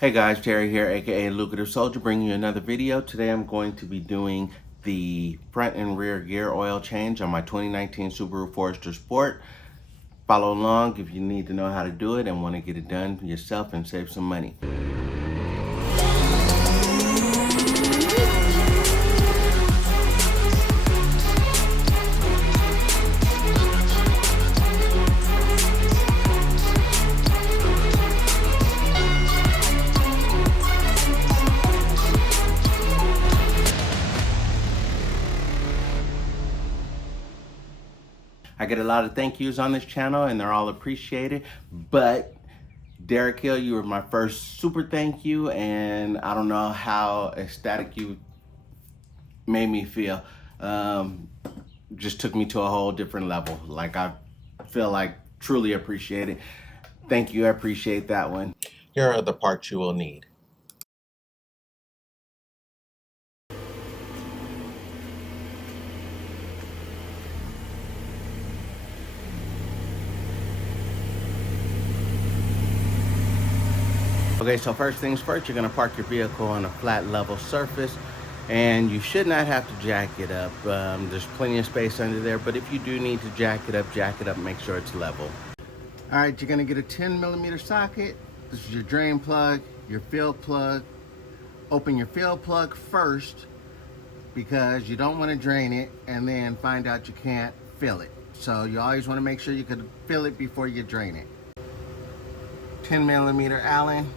Hey guys, Terry here, aka Lucrative Soldier, bringing you another video. Today I'm going to be doing the front and rear gear oil change on my 2019 Subaru Forester Sport. Follow along if you need to know how to do it and want to get it done yourself and save some money. I get a lot of thank yous on this channel and they're all appreciated, but Derek Hill, you were my first super thank you, and I don't know how ecstatic you made me feel. Just took me to a whole different level. Like, I feel like truly appreciate it. Thank you, I appreciate that one. Here are the parts you will need. Okay, so first things first, you're gonna park your vehicle on a flat level surface, and you should not have to jack it up. There's plenty of space under there, but if you do need to jack it up, make sure it's level. All right, you're gonna get a 10mm socket. This is your drain plug, your fill plug. Open your fill plug first because you don't wanna drain it and then find out you can't fill it. So you always wanna make sure you can fill it before you drain it. 10mm Allen.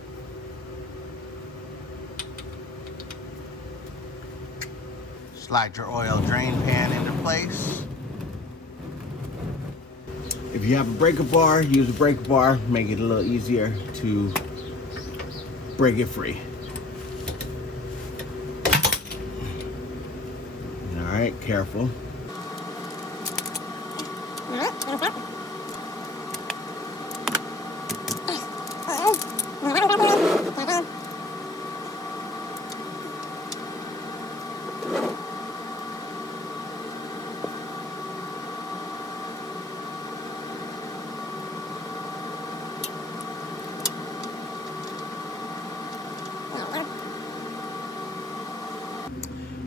Slide your oil drain pan into place. If you have a breaker bar, use a breaker bar. Make it a little easier to break it free. All right, careful.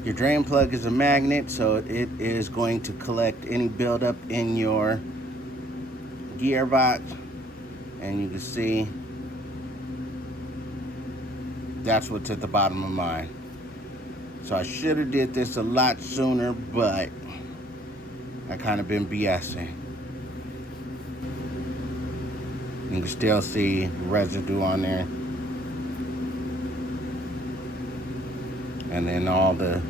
Your drain plug is a magnet, so it is going to collect any buildup in your gearbox. And you can see that's what's at the bottom of mine. So I should have did this a lot sooner, but I kind of been BSing. You can still see residue on there. And then all the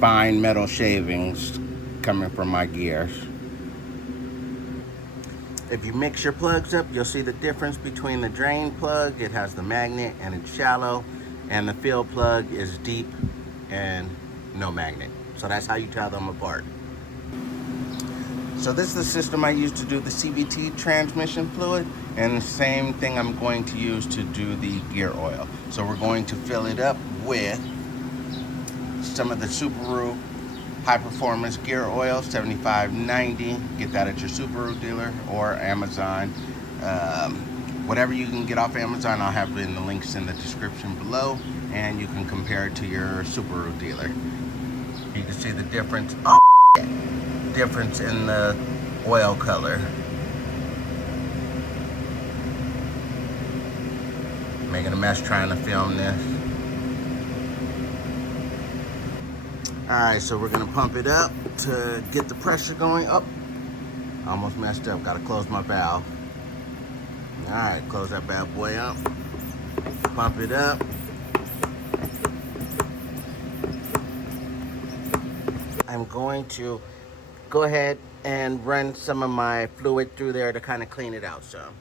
fine metal shavings coming from my gears. If you mix your plugs up, you'll see the difference between the drain plug. It has the magnet and it's shallow, and the fill plug is deep and no magnet. So that's how you tell them apart. So this is the system I use to do the CVT transmission fluid, and the same thing I'm going to use to do the gear oil. So we're going to fill it up with some of the Subaru high performance gear oil, 7590. Get that at your Subaru dealer or Amazon. Whatever you can get off Amazon, I'll have it in the links in the description below, and you can compare it to your Subaru dealer. You can see the difference. Oh, difference in the oil color. Making a mess trying to film this. All right, so we're gonna pump it up to get the pressure going. Oh, almost messed up, gotta close my valve. All right, close that bad boy up. Pump it up. I'm going to go ahead and run some of my fluid through there to kind of clean it out some.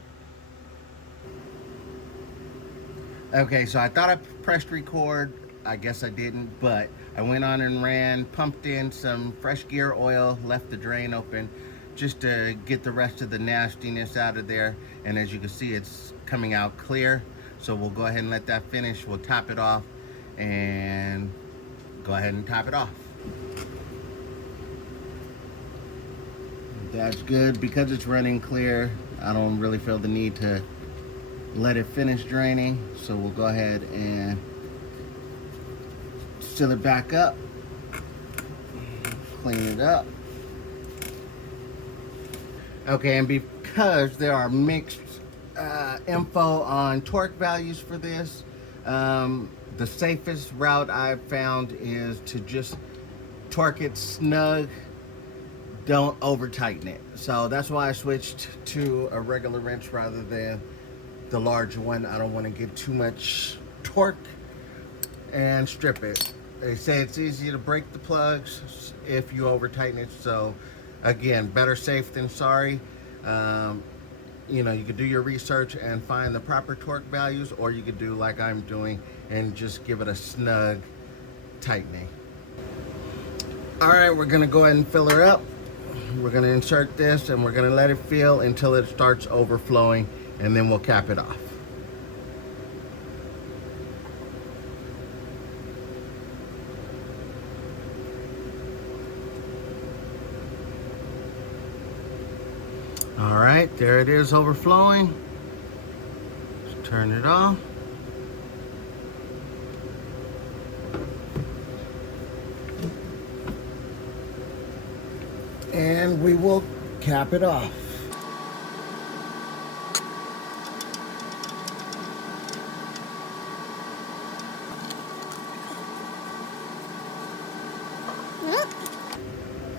Okay, so I thought I pressed record. I guess I didn't, but I went on and ran, pumped in some fresh gear oil, left the drain open just to get the rest of the nastiness out of there. And as you can see, it's coming out clear. So we'll go ahead and let that finish. We'll top it off and go ahead and top it off. That's good. Because it's running clear, I don't really feel the need to let it finish draining. So we'll go ahead and seal it back up, clean it up. Okay, and because there are mixed info on torque values for this, the safest route I've found is to just torque it snug. Don't over tighten it. So that's why I switched to a regular wrench rather than the larger one. I don't want to get too much torque and strip it. They say it's easy to break the plugs if you over tighten it. So again, better safe than sorry. You know, you could do your research and find the proper torque values, or you could do like I'm doing and just give it a snug tightening. All right, we're gonna go ahead and fill her up. We're gonna insert this and we're gonna let it fill until it starts overflowing, and then we'll cap it off. All right, there it is overflowing. Just turn it off. And we will cap it off.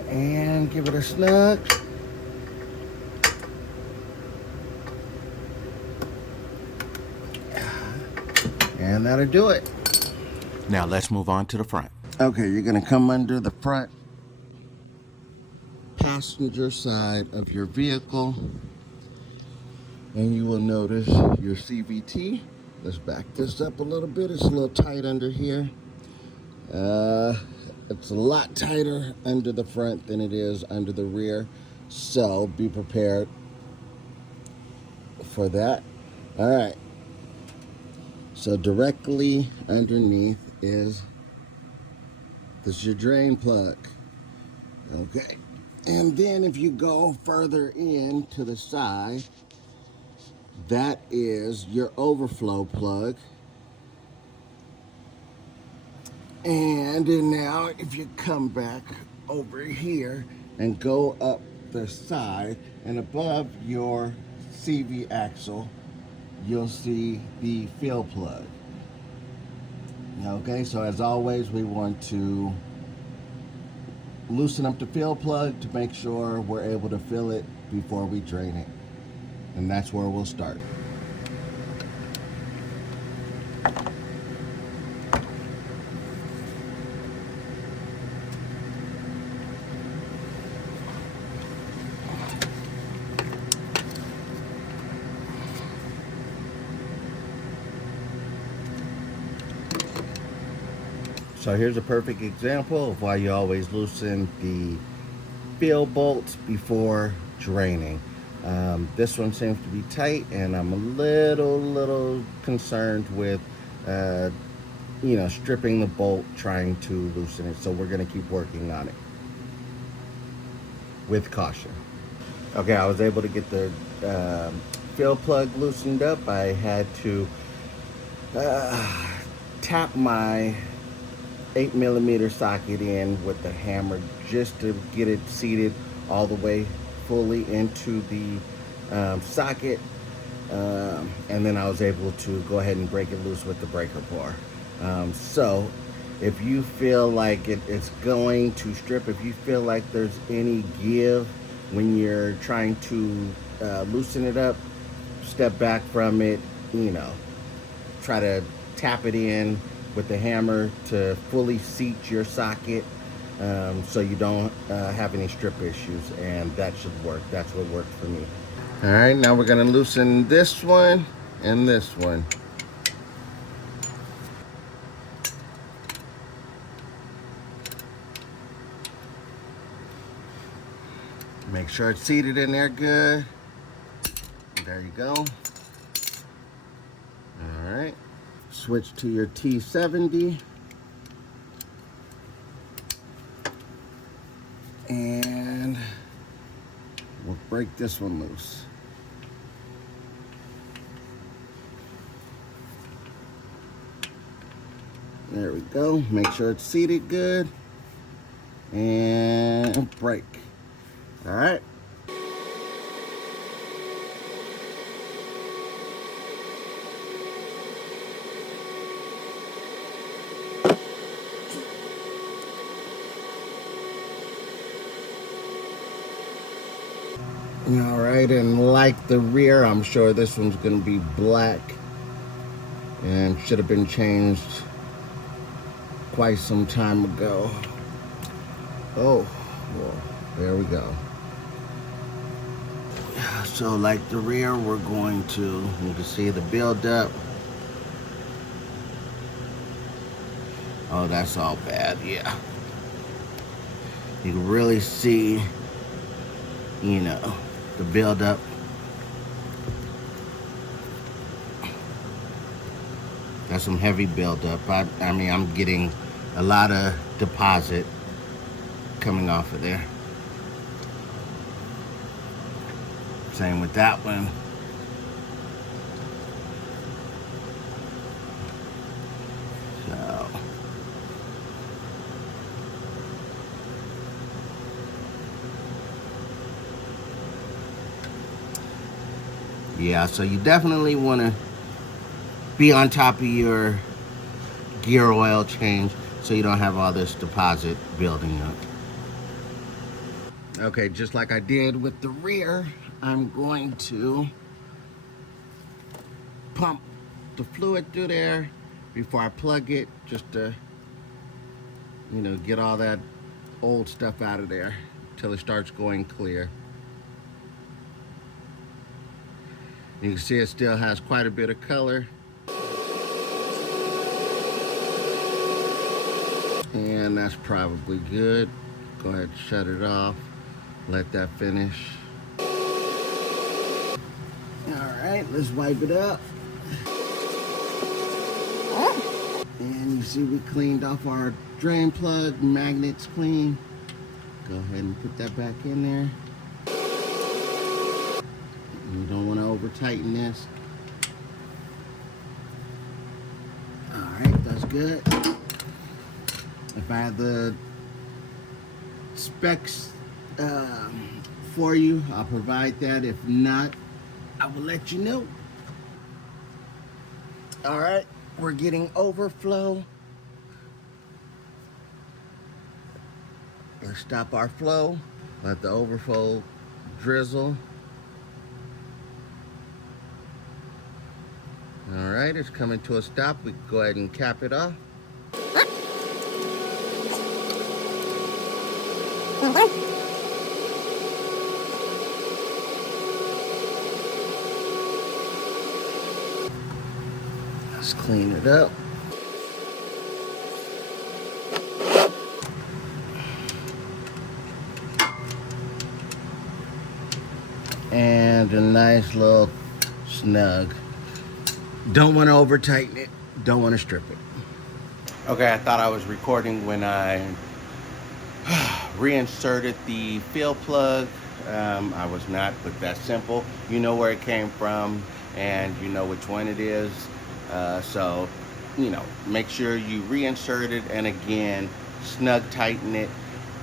And give it a snug. And that'll do it. Now let's move on to the front. Okay, you're gonna come under the front passenger side of your vehicle, and you will notice your CVT. Let's back this up a little bit. It's a little tight under here. It's a lot tighter under the front than it is under the rear, so be prepared for that. All right, so directly underneath is your drain plug. Okay, and then if you go further in to the side, that is your overflow plug. And then now if you come back over here and go up the side and above your CV axle, you'll see the fill plug. Okay, so as always, we want to loosen up the fill plug to make sure we're able to fill it before we drain it. And that's where we'll start. So here's a perfect example of why you always loosen the fill bolts before draining. This one seems to be tight, and I'm a little concerned with you know, stripping the bolt, trying to loosen it. So we're gonna keep working on it with caution. Okay, I was able to get the fill plug loosened up. I had to tap my 8mm socket in with the hammer just to get it seated all the way fully into the socket, and then I was able to go ahead and break it loose with the breaker bar. So if you feel like it's going to strip, if you feel like there's any give when you're trying to loosen it up, step back from it, you know, try to tap it in with the hammer to fully seat your socket, so you don't have any strip issues, and that should work. That's what worked for me. All right, now we're gonna loosen this one and this one. Make sure it's seated in there good. There you go. All right. Switch to your T70. And we'll break this one loose. There we go. Make sure it's seated good. And brake. All right. All right, and like the rear, I'm sure this one's gonna be black and should have been changed quite some time ago. Oh, well, there we go. So like the rear, we're going to, you can see the buildup. Oh, that's all bad, yeah. You can really see, you know, the buildup. That's some heavy buildup. I mean, I'm getting a lot of deposit coming off of there. Same with that one. So yeah, so you definitely want to be on top of your gear oil change so you don't have all this deposit building up. Okay, just like I did with the rear, I'm going to pump the fluid through there before I plug it, just to, you know, get all that old stuff out of there till it starts going clear. You can see it still has quite a bit of color. And that's probably good. Go ahead and shut it off. Let that finish. All right, let's wipe it up. And you see we cleaned off our drain plug, magnets clean. Go ahead and put that back in there. You don't want to over tighten this. All right, that's good. If I have the specs for you, I'll provide that. If not, I will let you know. All right, we're getting overflow. Let's stop our flow. Let the overflow drizzle. All right, it's coming to a stop. We can go ahead and cap it off. Let's clean it up. And a nice little snug. Don't want to over tighten it. Don't want to strip it. Okay, I thought I was recording when I reinserted the fill plug. I was not, but that's simple. You know where it came from and you know which one it is. So, you know, make sure you reinsert it and again, snug tighten it.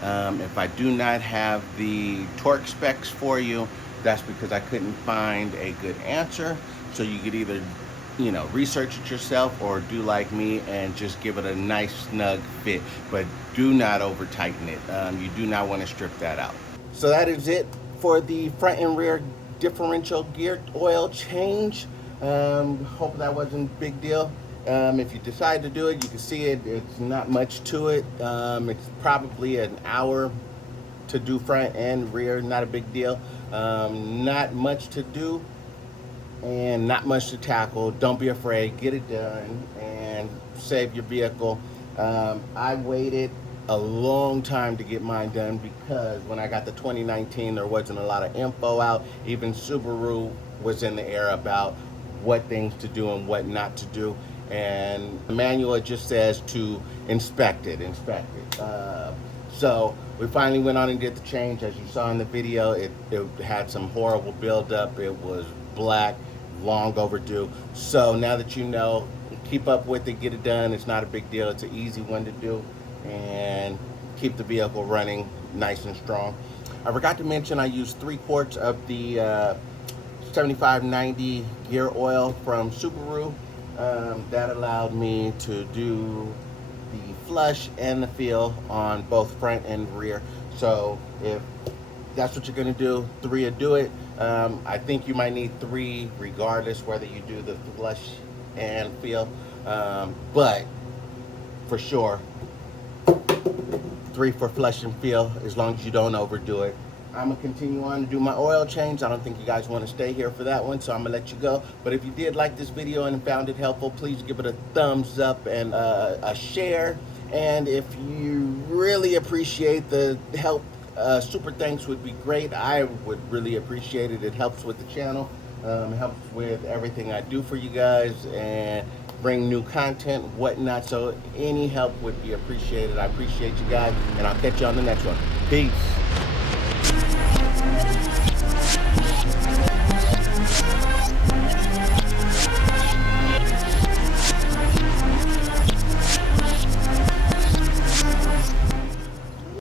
If I do not have the torque specs for you, that's because I couldn't find a good answer. So you could either, you know, research it yourself or do like me and just give it a nice snug fit, but do not over tighten it. You do not want to strip that out. So that is it for the front and rear differential gear oil change. Hope that wasn't a big deal. If you decide to do it, you can see it, it's not much to it. It's probably an hour to do front and rear, not a big deal. Not much to do and not much to tackle. Don't be afraid, get it done and save your vehicle. I waited a long time to get mine done because when I got the 2019 there wasn't a lot of info out. Even Subaru was in the air about what things to do and what not to do, and the manual, it just says to inspect it. So we finally went on and did the change. As you saw in the video, it had some horrible buildup. It was black, long overdue. So now that you know, keep up with it, get it done. It's not a big deal. It's an easy one to do, and keep the vehicle running nice and strong. I forgot to mention I used 3 quarts of the 7590 gear oil from Subaru. That allowed me to do the flush and the feel on both front and rear. So if that's what you're going to do, 3 will do it. I think you might need 3 regardless whether you do the flush and feel, but for sure 3 for flush and feel, as long as you don't overdo it. I'm gonna continue on to do my oil change. I don't think you guys want to stay here for that one, so I'm gonna let you go. But if you did like this video and found it helpful, please give it a thumbs up and a share. And if you really appreciate the help, super thanks would be great. I would really appreciate it. It helps with the channel, helps with everything I do for you guys, and bring new content, whatnot. So any help would be appreciated. I appreciate you guys, and I'll catch you on the next one. Peace.